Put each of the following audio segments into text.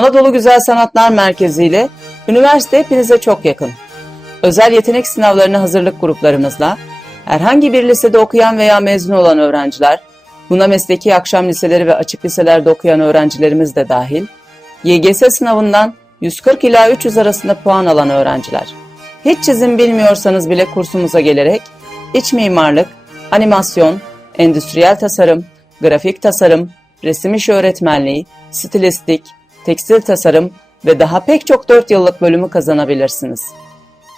Anadolu Güzel Sanatlar Merkezi ile üniversite hepinize çok yakın. Özel yetenek sınavlarına hazırlık gruplarımızla herhangi bir lisede okuyan veya mezun olan öğrenciler, buna mesleki akşam liseleri ve açık liselerde okuyan öğrencilerimiz de dahil, YGS sınavından 140 ila 300 arasında puan alan öğrenciler. Hiç çizim bilmiyorsanız bile kursumuza gelerek iç mimarlık, animasyon, endüstriyel tasarım, grafik tasarım, resim işi öğretmenliği, stilistik, tekstil tasarım ve daha pek çok 4 yıllık bölümü kazanabilirsiniz.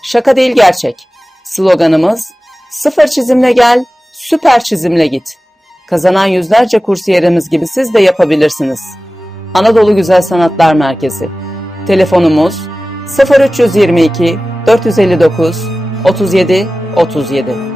Şaka değil gerçek. Sloganımız sıfır çizimle gel, süper çizimle git. Kazanan yüzlerce kursiyerimiz gibi siz de yapabilirsiniz. Anadolu Güzel Sanatlar Merkezi. Telefonumuz 0322 459 37 37.